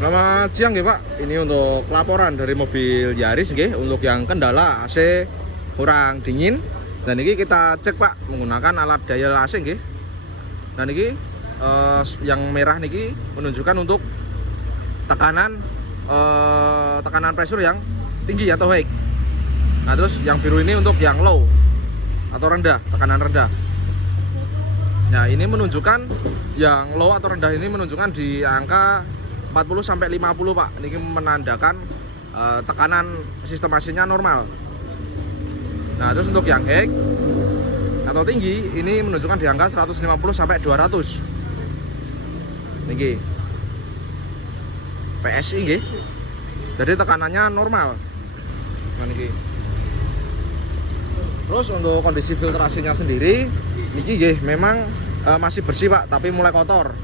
Selamat siang ya Pak. Ini untuk laporan dari mobil Yaris nggih, untuk yang kendala AC kurang dingin. Dan ini kita cek Pak menggunakan alat dial AC nggih. Dan ini yang merah niki menunjukkan untuk tekanan pressure yang tinggi atau high. Nah, terus yang biru ini untuk yang low atau rendah, tekanan rendah. Nah, ini menunjukkan yang low atau rendah ini menunjukkan di angka 40 sampai 50 Pak. Ini menandakan tekanan sistem AC-nya normal. Nah, terus untuk yang high atau tinggi ini menunjukkan di angka 150 sampai 200. Niki. PSI nggih. Jadi tekanannya normal. Nah, niki. Terus untuk kondisi filtrasinya sendiri niki nggih memang masih bersih Pak, tapi mulai kotor.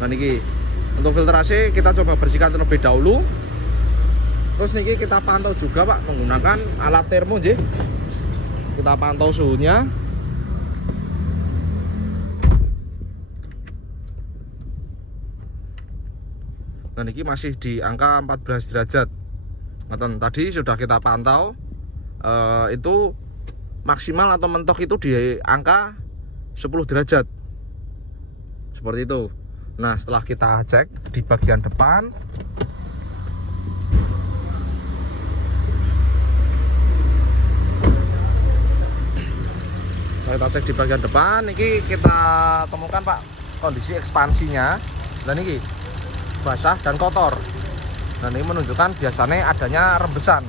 Nah, niki. Untuk filtrasi kita coba bersihkan terlebih dahulu. Terus niki kita pantau juga Pak menggunakan alat termo nggih. Kita pantau suhunya. Nah, niki masih di angka 14 derajat. Nah, tadi sudah kita pantau itu maksimal atau mentok itu di angka 10 derajat. Seperti itu. Nah, setelah kita cek di bagian depan, ini kita temukan Pak kondisi ekspansinya. Dan ini basah dan kotor. Dan ini menunjukkan biasanya adanya rembesan.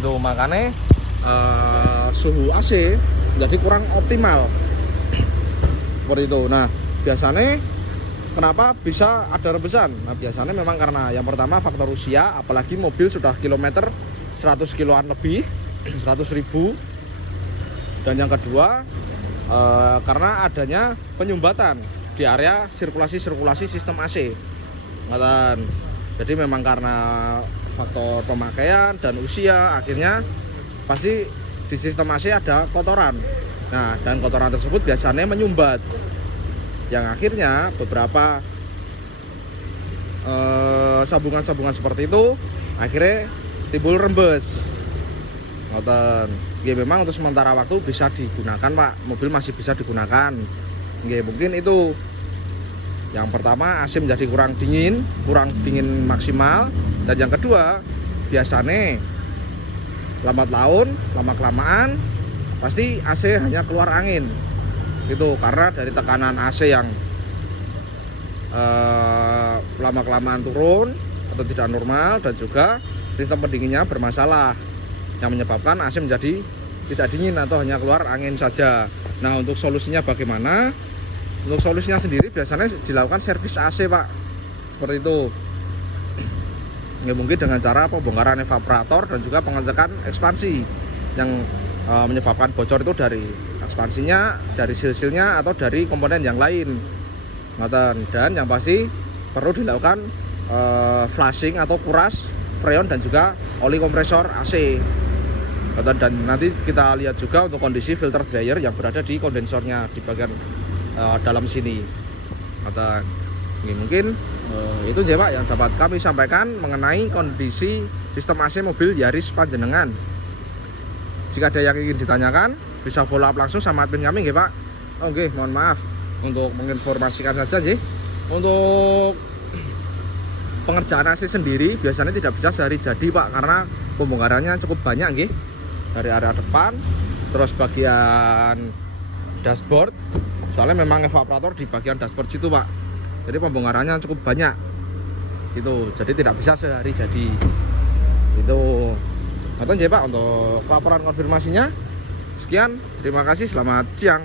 Itu makanya suhu AC jadi kurang optimal. Seperti itu. Nah, biasanya kenapa bisa ada rembesan? Nah, biasanya memang karena yang pertama faktor usia, apalagi mobil sudah kilometer 100 kiloan lebih, 100.000. Dan yang kedua karena adanya penyumbatan di area sirkulasi sistem AC. Jadi memang karena faktor pemakaian dan usia, akhirnya pasti di sistem AC ada kotoran. Nah, dan kotoran tersebut biasanya menyumbat, yang akhirnya beberapa sambungan-sambungan seperti itu akhirnya timbul rembes. Ya, memang untuk sementara waktu bisa digunakan Pak, mobil masih bisa digunakan. Ya, mungkin itu yang pertama, AC menjadi kurang dingin maksimal. Dan yang kedua, biasanya lambat laun, lama kelamaan pasti AC hanya keluar angin gitu, karena dari tekanan AC yang lama kelamaan turun atau tidak normal, dan juga sistem pendinginnya bermasalah yang menyebabkan AC menjadi tidak dingin atau hanya keluar angin saja. Nah, untuk solusinya bagaimana? Untuk solusinya sendiri biasanya dilakukan servis AC Pak, seperti itu. Ya, mungkin dengan cara pembongkaran evaporator dan juga pengecekan ekspansi yang menyebabkan bocor itu dari ekspansinya, dari seal-sealnya, atau dari komponen yang lain. Dan yang pasti perlu dilakukan flushing atau kuras freon dan juga oli kompresor AC. Dan nanti kita lihat juga untuk kondisi filter dryer yang berada di kondensornya di bagian dalam sini. Mungkin itu aja Pak yang dapat kami sampaikan mengenai kondisi sistem AC mobil Yaris panjenengan. Jika ada yang ingin ditanyakan, bisa follow up langsung sama admin kami nggih Pak. Oke, mohon maaf untuk menginformasikan saja nggih. Untuk pengerjaan AC sendiri biasanya tidak bisa sehari jadi Pak, karena pembongkarannya cukup banyak nggih. Dari area depan, terus bagian dashboard. Soalnya memang evaporator di bagian dashboard situ Pak. Jadi pembongkarannya cukup banyak. Itu jadi tidak bisa sehari jadi. Itu Pak untuk laporan konfirmasinya. Sekian, terima kasih, selamat siang.